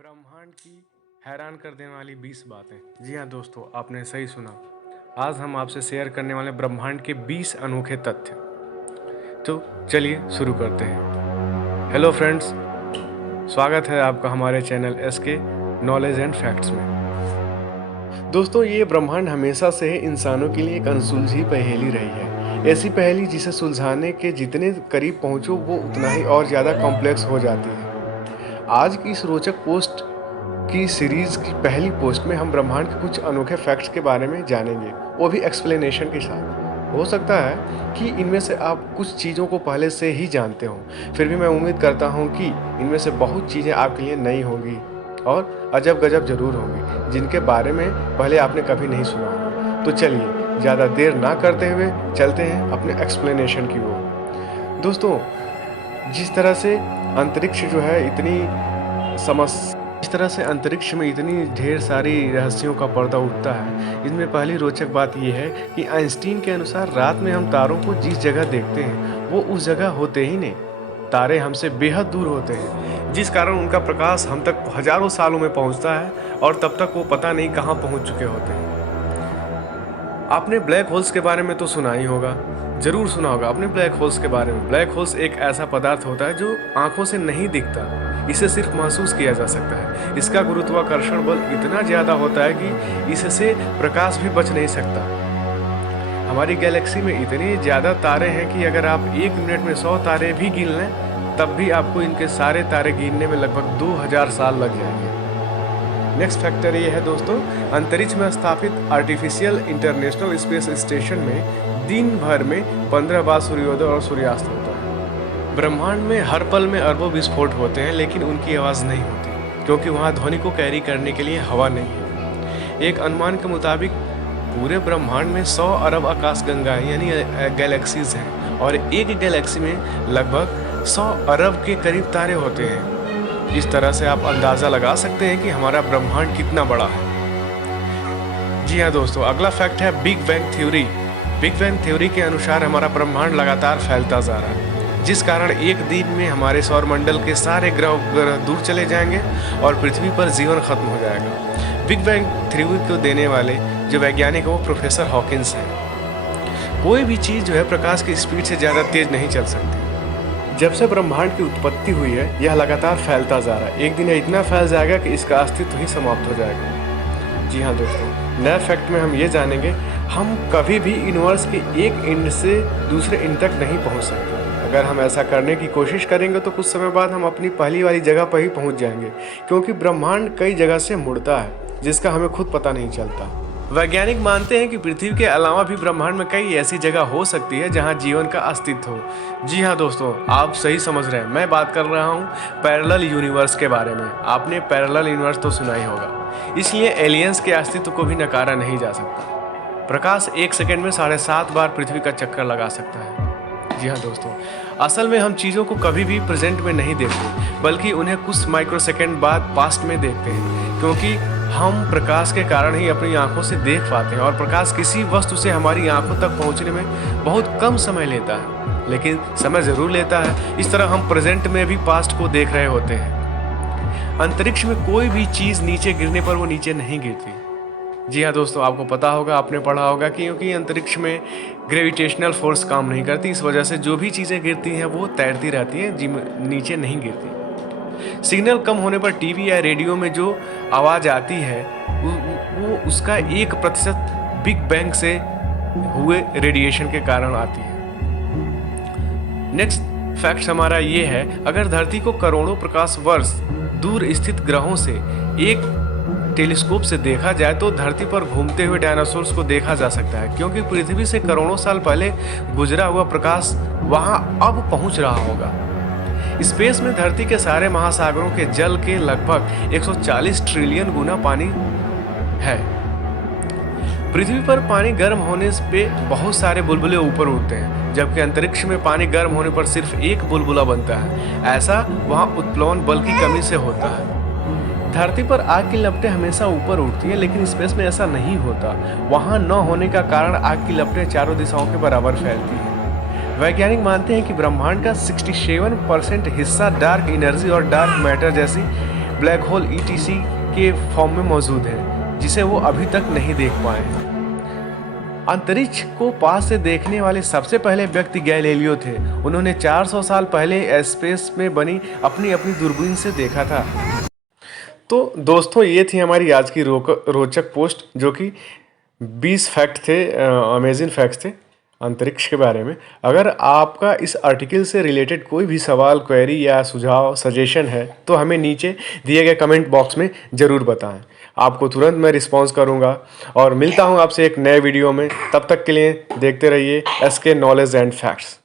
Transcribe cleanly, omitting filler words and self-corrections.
ब्रह्मांड की हैरान कर देने वाली 20 बातें। जी हाँ दोस्तों, आपने सही सुना। आज हम आपसे शेयर करने वाले ब्रह्मांड के 20 अनोखे तथ्य। तो चलिए शुरू करते हैं। हेलो फ्रेंड्स, स्वागत है आपका हमारे channel SK knowledge and facts में। दोस्तों, ये ब्रह्मांड हमेशा से इंसानों के लिए एक अनसुलझी पहेली रही है। ऐसी पहेली जिसे सुलझाने के जितने करीब पहुंचो वो उतना ही और ज़्यादा कॉम्प्लेक्स हो जाती है। आज की इस रोचक पोस्ट की सीरीज की पहली पोस्ट में हम ब्रह्मांड के कुछ अनोखे फैक्ट्स के बारे में जानेंगे, वो भी एक्सप्लेनेशन के साथ। हो सकता है कि इनमें से आप कुछ चीज़ों को पहले से ही जानते हो, फिर भी मैं उम्मीद करता हूँ कि इनमें से बहुत चीज़ें आपके लिए नई होंगी और अजब गजब जरूर होंगी, जिनके बारे में पहले आपने कभी नहीं सुना होगा। तो चलिए ज़्यादा देर ना करते हुए चलते हैं अपने एक्सप्लेनेशन की ओर। दोस्तों, जिस तरह से अंतरिक्ष जो है इस तरह से अंतरिक्ष में इतनी ढेर सारी रहस्यों का पर्दा उठता है, इसमें पहली रोचक बात यह है कि आइंस्टीन के अनुसार रात में हम तारों को जिस जगह देखते हैं वो उस जगह होते ही नहीं। तारे हमसे बेहद दूर होते हैं, जिस कारण उनका प्रकाश हम तक हजारों सालों में पहुंचता है और तब तक वो पता नहीं कहाँ पहुंच चुके होते हैं। आपने ब्लैक होल्स के बारे में तो सुना ही होगा, जरूर सुना होगा आपने ब्लैक होल्स के बारे में। ब्लैक होल्स एक ऐसा पदार्थ होता है जो आंखों से नहीं दिखता, इसे सिर्फ महसूस किया जा सकता है। इसका गुरुत्वाकर्षण बल इतना ज़्यादा होता है कि इससे प्रकाश भी बच नहीं सकता। हमारी गैलेक्सी में इतने ज़्यादा तारे हैं कि अगर आप 1 मिनट में 100 तारे भी गिन लें तब भी आपको इनके सारे तारे गिनने में लगभग 2000 साल लग जाएंगे। नेक्स्ट फैक्टर ये है दोस्तों, अंतरिक्ष में स्थापित आर्टिफिशियल इंटरनेशनल स्पेस स्टेशन में दिन भर में 15 बार सूर्योदय और सूर्यास्त होता है। ब्रह्मांड में हर पल में अरबों विस्फोट होते हैं, लेकिन उनकी आवाज़ नहीं होती क्योंकि वहाँ ध्वनि को कैरी करने के लिए हवा नहीं है। एक अनुमान के मुताबिक पूरे ब्रह्मांड में 100 अरब आकाशगंगाएं यानी गैलेक्सीज हैं और एक गैलेक्सी में लगभग 100 अरब के करीब तारे होते हैं। इस तरह से आप अंदाज़ा लगा सकते हैं कि हमारा ब्रह्मांड कितना बड़ा है। जी हाँ दोस्तों, अगला फैक्ट है big bang theory. Big bang theory के अनुसार हमारा ब्रह्मांड लगातार फैलता जा रहा है, जिस कारण एक दिन में हमारे सौरमंडल के सारे ग्रह दूर चले जाएंगे और पृथ्वी पर जीवन खत्म हो जाएगा। बिग बैंग थ्योरी को देने वाले जो वैज्ञानिक है वो प्रोफेसर हॉकिंस हैं। कोई भी चीज़ जो है प्रकाश की स्पीड से ज़्यादा तेज नहीं चल सकती। जब से ब्रह्मांड की उत्पत्ति हुई है यह लगातार फैलता जा रहा है। एक दिन यह इतना फैल जाएगा कि इसका अस्तित्व ही समाप्त हो जाएगा। जी हाँ दोस्तों, नए फैक्ट में हम ये जानेंगे हम कभी भी यूनिवर्स के एक एंड से दूसरे एंड तक नहीं पहुंच सकते। अगर हम ऐसा करने की कोशिश करेंगे तो कुछ समय बाद हम अपनी पहली वाली जगह पर ही पहुंच जाएंगे, क्योंकि ब्रह्मांड कई जगह से मुड़ता है जिसका हमें खुद पता नहीं चलता। वैज्ञानिक मानते हैं कि पृथ्वी के अलावा भी ब्रह्मांड में कई ऐसी जगह हो सकती है जहां जीवन का अस्तित्व हो। जी हाँ दोस्तों, आप सही समझ रहे हैं, मैं बात कर रहा हूं पैरेलल यूनिवर्स के बारे में। आपने पैरेलल यूनिवर्स तो सुना ही होगा, इसलिए एलियंस के अस्तित्व को भी नकारा नहीं जा सकता। प्रकाश 1 सेकंड में 7.5 बार पृथ्वी का चक्कर लगा सकता है। जी हाँ दोस्तों, असल में हम चीज़ों को कभी भी प्रेजेंट में नहीं देखते, बल्कि उन्हें कुछ माइक्रोसेकंड बाद पास्ट में देखते हैं, क्योंकि हम प्रकाश के कारण ही अपनी आंखों से देख पाते हैं और प्रकाश किसी वस्तु से हमारी आंखों तक पहुंचने में बहुत कम समय लेता है, लेकिन समय ज़रूर लेता है। इस तरह हम प्रेजेंट में भी पास्ट को देख रहे होते हैं। अंतरिक्ष में कोई भी चीज़ नीचे गिरने पर वो नीचे नहीं गिरती। जी हाँ दोस्तों, आपको पता होगा, आपने पढ़ा होगा कि क्योंकि अंतरिक्ष में ग्रेविटेशनल फोर्स काम नहीं करती, इस वजह से जो भी चीज़ें गिरती हैं वो तैरती रहती हैं, नीचे नहीं गिरती। सिग्नल कम होने पर टीवी या रेडियो में जो आवाज़ आती है वो उसका 1% बिग बैंग से हुए रेडिएशन के कारण आती है। नेक्स्ट फैक्ट हमारा ये है, अगर धरती को करोड़ों प्रकाश वर्ष दूर स्थित ग्रहों से एक टेलीस्कोप से देखा जाए तो धरती पर घूमते हुए डायनासोर्स को देखा जा सकता है, क्योंकि पृथ्वी से करोड़ों साल पहले गुजरा हुआ प्रकाश वहां अब पहुंच रहा होगा। स्पेस में धरती के सारे महासागरों के जल के लगभग 140 ट्रिलियन गुना पानी है। पृथ्वी पर पानी गर्म होने पे बहुत सारे बुलबुले ऊपर उठते हैं, जबकि अंतरिक्ष में पानी गर्म होने पर सिर्फ एक बुलबुला बनता है। ऐसा वहाँ उत्प्लवन बल की कमी से होता है। धरती पर आग की लपटें हमेशा ऊपर उठती हैं, लेकिन स्पेस में ऐसा नहीं होता। वहाँ न होने का कारण आग की लपटें चारों दिशाओं के बराबर फैलती हैं। वैज्ञानिक मानते हैं कि ब्रह्मांड का 67% हिस्सा डार्क एनर्जी और डार्क मैटर जैसी ब्लैक होल ईटीसी के फॉर्म में मौजूद है, जिसे वो अभी तक नहीं देख पाए हैं। अंतरिक्ष को पास से देखने वाले सबसे पहले व्यक्ति गैलीलियो थे। उन्होंने 400 साल पहले स्पेस में बनी अपनी अपनी दूरबीन से देखा था। तो दोस्तों, ये थी हमारी आज की रोचक पोस्ट, जो कि 20 फैक्ट थे, अमेजिंग फैक्ट्स थे अंतरिक्ष के बारे में। अगर आपका इस आर्टिकल से रिलेटेड कोई भी सवाल, क्वेरी या सुझाव, सजेशन है तो हमें नीचे दिए गए कमेंट बॉक्स में ज़रूर बताएं। आपको तुरंत मैं रिस्पॉन्स करूंगा और मिलता हूं आपसे एक नए वीडियो में। तब तक के लिए देखते रहिए SK नॉलेज एंड फैक्ट्स।